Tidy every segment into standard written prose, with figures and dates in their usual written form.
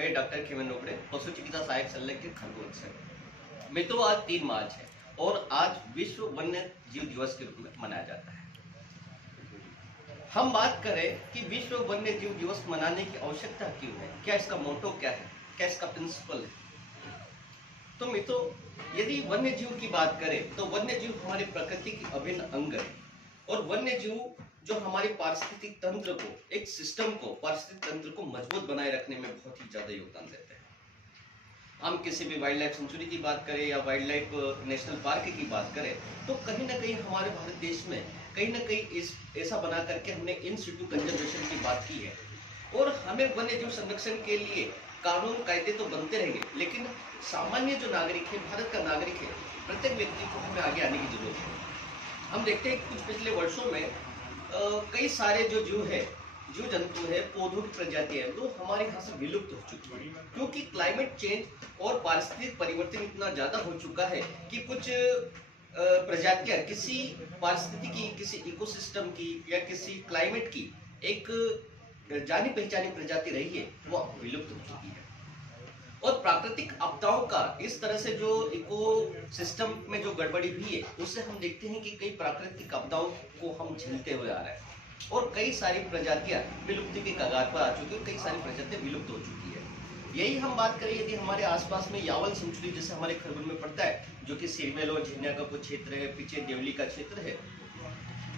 मैं डॉक्टर खेमन रोकड़े, पशु चिकित्सा सहायक संलग्न खरगोन से। मित्रों, आज 3 मार्च है और आज विश्व वन्य जीव दिवस के रूप में मनाया जाता है। हम बात करें कि विश्व वन्य जीव दिवस मनाने की आवश्यकता क्यों है, क्या इसका मोटो क्या है, क्या इसका प्रिंसिपल है। तो मित्रों, यदि वन्य जीव की बात करें तो वन्य जीव हमारे प्रकृति की अभिन्न अंग है और वन्य जीव जो हमारे पारिस्थितिक तंत्र को, एक सिस्टम को, पारिस्थितिक तंत्र को मजबूत बनाए रखने में बहुत ही ज्यादा योगदान देते हैं। हम किसी भी वाइल्ड लाइफ सेंचुरी की बात करें या वाइल्ड लाइफ नेशनल पार्क की बात करें तो कहीं ना कहीं हमारे भारत देश में कहीं ना कहीं ऐसा बना करके हमने इन सिटू कंजर्वेशन की बात की है और हमें वन्य जीव संरक्षण के लिए कानून कायदे तो बनते रहेंगे, लेकिन सामान्य जो नागरिक है, भारत का नागरिक है, प्रत्येक व्यक्ति को हमें आगे आने की जरूरत है। हम देखते हैं कुछ पिछले वर्षों में कई सारे जो जीव जंतु है, पौधों की प्रजातियां हैं, तो हमारे यहाँ से विलुप्त हो चुकी है क्योंकि क्लाइमेट चेंज और पारिस्थितिक परिवर्तन इतना ज्यादा हो चुका है कि कुछ प्रजातियां किसी पारिस्थितिकी, किसी इकोसिस्टम की या किसी क्लाइमेट की एक जानी पहचानी प्रजाति रही है, वो विलुप्त हो चुकी है। और प्राकृतिक आपदाओं का इस तरह से जो इको सिस्टम में जो गड़बड़ी हुई है, उससे हम देखते हैं कि कई प्राकृतिक आपदाओं को हम झेलते हुए आ रहे हैं और कई सारी प्रजातियां विलुप्ति के कगार पर आ चुकी है, कई सारी प्रजातियां विलुप्त हो चुकी है। यही हम बात करें यदि हमारे आसपास में यावल सेंचुरी जैसे हमारे खरगोन में पड़ता है, जो कि सिरमेल और झिंझिया का कुछ क्षेत्र है, पीछे देवली का क्षेत्र है,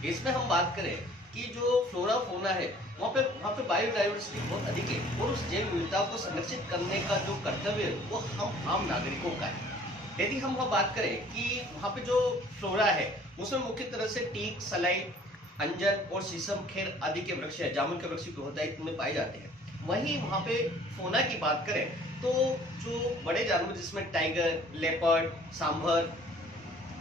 इसमें हम बात करें कि जो फ्लोरा फोना है वहाँ पे बायोडाइवर्सिटी बहुत अधिक है और उस जैव विविधता को संरक्षित करने का जो कर्तव्य है वो हम आम नागरिकों का है। यदि हम वहाँ बात करें कि वहाँ पे जो फ्लोरा है उसमें मुख्य तरह से टीक, सलाई, अंजर और शीशम, खेर आदि के वृक्ष है, जामुन के वृक्ष बहुतायत में पाए जाते हैं। वहीं वहाँ पे फोना की बात करें तो जो बड़े जानवर जिसमें टाइगर, लेपर्ड, सांभर,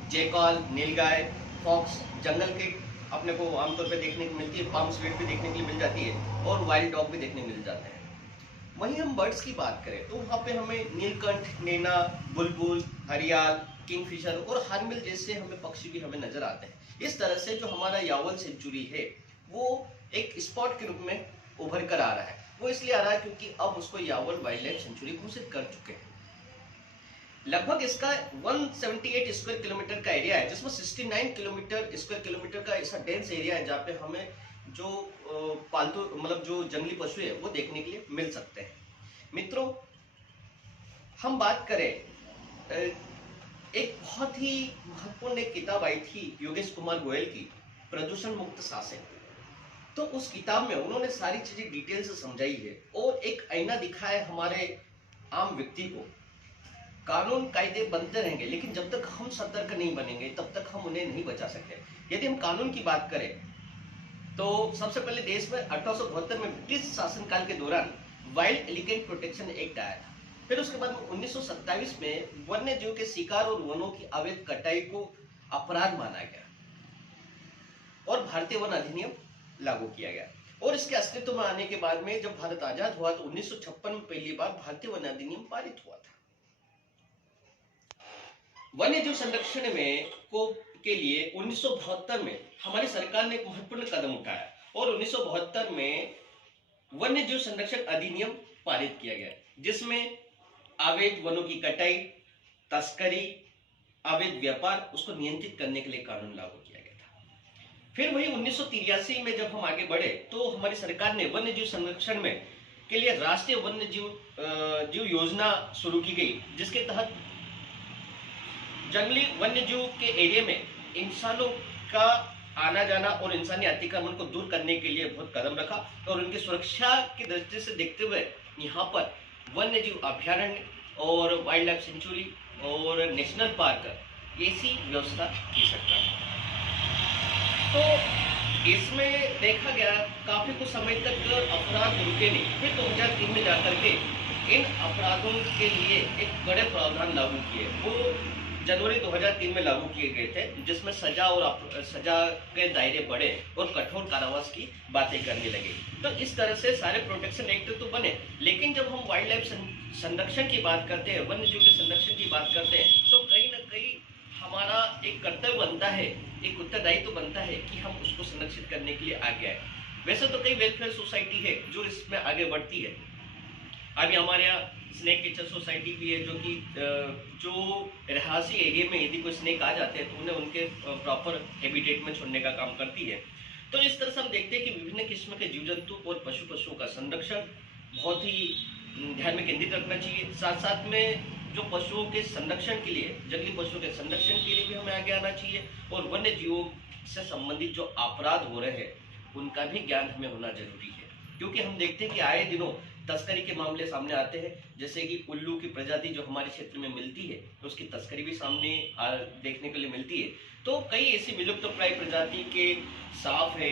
जैकल, नीलगाय, फॉक्स, जंगल के अपने को आमतौर पे देखने को मिलती है, पाम स्वेट भी देखने के लिए मिल जाती है और वाइल्ड डॉग भी देखने को मिल जाते हैं। वहीं हम बर्ड्स की बात करें तो वहाँ पे हमें नीलकंठ, नैना, बुलबुल, हरियाल, किंगफिशर और हार्नबिल जैसे हमें पक्षी भी हमें नजर आते हैं। इस तरह से जो हमारा यावल सेंचुरी है वो एक स्पॉट के रूप में उभर कर आ रहा है। वो इसलिए आ रहा है क्योंकि अब उसको यावल वाइल्ड लाइफ सेंचुरी घोषित कर चुके हैं। लगभग इसका 178 स्क्वायर किलोमीटर का एरिया है, जिसमें 69 स्क्वायर किलोमीटर का ऐसा डेंस एरिया है जहाँ पे हमें जो पालतू मतलब जो जंगली पशु है वो देखने के लिए मिल सकते हैं। मित्रों, हम बात करें एक बहुत ही महत्वपूर्ण एक किताब आई थी योगेश कुमार गोयल की, प्रदूषण मुक्त शासन। तो उस किताब में उन्होंने सारी चीजें डिटेल से समझाई है और एक आईना दिखाया है हमारे आम व्यक्ति को। कानून कायदे बनते रहेंगे, लेकिन जब तक हम सतर्क नहीं बनेंगे तब तक हम उन्हें नहीं बचा सकते। यदि हम कानून की बात करें तो सबसे पहले देश में 1872 में ब्रिटिश शासनकाल के दौरान वाइल्ड एलिफेंट प्रोटेक्शन एक्ट आया था। फिर उसके बाद 1927 में वन्य जीव के शिकार और वनों की अवैध कटाई को अपराध माना गया और भारतीय वन अधिनियम लागू किया गया। और इसके अस्तित्व में आने के बाद में जब भारत आजाद हुआ तो 1956 में पहली बार भारतीय वन अधिनियम पारित हुआ था। वन्य जीव संरक्षण में के लिए 1972 में हमारी सरकार ने एक महत्वपूर्ण कदम उठाया और 1972 में वन्य जीव संरक्षण अधिनियम पारित किया गया, जिसमें अवैध वनों की कटाई, तस्करी, अवैध व्यापार उसको नियंत्रित करने के लिए कानून लागू किया गया था। फिर वही 1983 में जब हम आगे बढ़े तो हमारी सरकार ने वन्य जीव संरक्षण में के लिए राष्ट्रीय वन्य जीव योजना शुरू की गई, जिसके तहत जंगली वन्य जीव के एरिया में इंसानों का आना जाना और इंसानी अतिक्रमण को दूर करने के लिए बहुत कदम रखा और उनकी सुरक्षा की दृष्टि से देखते हुए यहाँ पर वन्य जीव अभ्यारण्य और वाइल्ड लाइफ सेंचुरी और नेशनल पार्क ऐसी व्यवस्था की सरकार। तो इसमें देखा गया काफी कुछ समय तक अपराध रुके नहीं। फिर 2003 में जाकर के इन अपराधों के लिए एक बड़े प्रावधान लागू किए, वो जनवरी 2003 में लागू किए गए थे, जिसमें सजा के दायरे बढ़े और कठोर कारावास की बातें करने लगे। तो इस तरह से सारे प्रोटेक्शन एक्ट तो बने, लेकिन जब हम वाइल्ड लाइफ संरक्षण की बात करते हैं, वन्य जीव के संरक्षण की बात करते हैं, तो कहीं ना कहीं हमारा एक कर्तव्य बनता है, एक उत्तरदायित्व बनता है कि हम उसको संरक्षित करने के लिए आगे आए। वैसे तो कई वेलफेयर सोसाइटी है जो इसमें आगे बढ़ती है, अभी हमारे यहाँ स्नेक कैचर सोसाइटी भी है, जो कि जो रहायशी एरिया में यदि कोई स्नेक आ जाते हैं तो उन्हें उनके प्रॉपर हैबिटेट में छोड़ने का काम करती है। तो इस तरह से हम देखते हैं कि विभिन्न किस्म के जीव जंतु और पशुओं का संरक्षण बहुत ही ध्यान में केंद्रित रखना चाहिए। साथ साथ में जो पशुओं के संरक्षण के लिए, जंगली पशुओं के संरक्षण के लिए भी हमें आगे आना चाहिए, और वन्य जीवों से संबंधित जो अपराध हो रहे हैं उनका भी ज्ञान हमें होना जरूरी है। क्योंकि हम देखते हैं कि आए दिनों तस्करी के मामले सामने आते हैं, जैसे कि उल्लू की प्रजाति जो हमारे क्षेत्र में मिलती है तो उसकी तस्करी भी सामने देखने के लिए मिलती है। तो कई ऐसी विलुप्तप्राय प्रजाति के सांप है,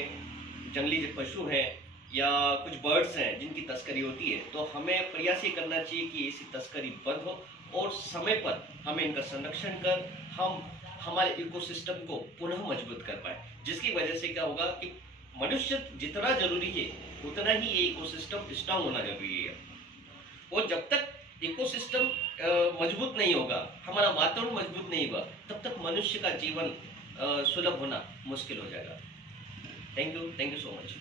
जंगली पशु हैं, या कुछ बर्ड्स हैं जिनकी तस्करी होती है। तो हमें प्रयास ये करना चाहिए कि ऐसी तस्करी बंद हो और समय पर हमें इनका संरक्षण कर हम हमारे इकोसिस्टम को पुनः मजबूत कर पाए, जिसकी वजह से क्या होगा कि मनुष्य जितना जरूरी है उतना ही ये इकोसिस्टम स्ट्रांग होना जरूरी है। और जब तक इकोसिस्टम मजबूत नहीं होगा, हमारा वातावरण मजबूत नहीं होगा, तब तक मनुष्य का जीवन सुलभ होना मुश्किल हो जाएगा। Thank you so much.